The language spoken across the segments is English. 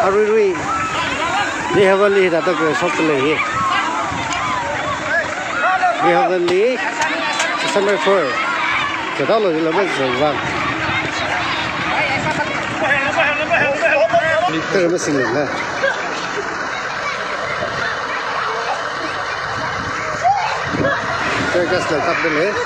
Arui They have only that shortly. We have only summer for the dollar in the one. They're missing it. They're just like up the lake.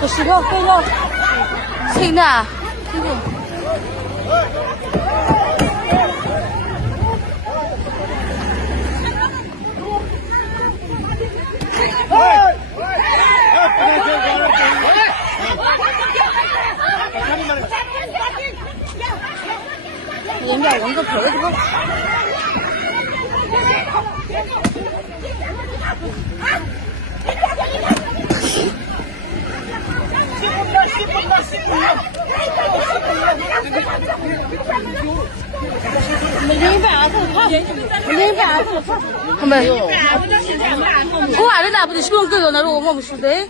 不是肉，肥肉，青的，这个。人家蚊子跑了，这个。他们，我还是拿不得使用这个，那我们不是的。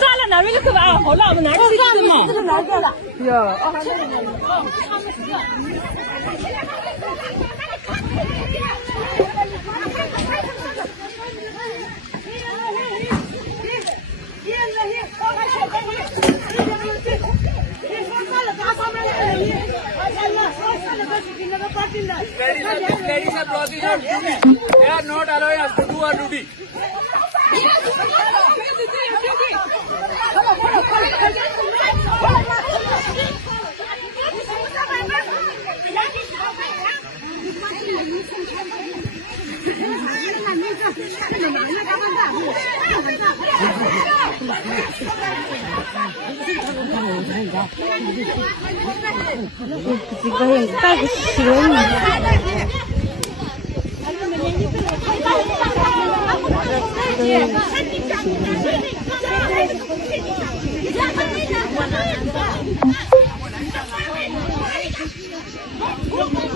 咋了？那边就去吧，好了，我们哪儿去嘛？这哪儿了？哟，Ladies are blocking our duty. They are not allowing us to do our duty. Thank you.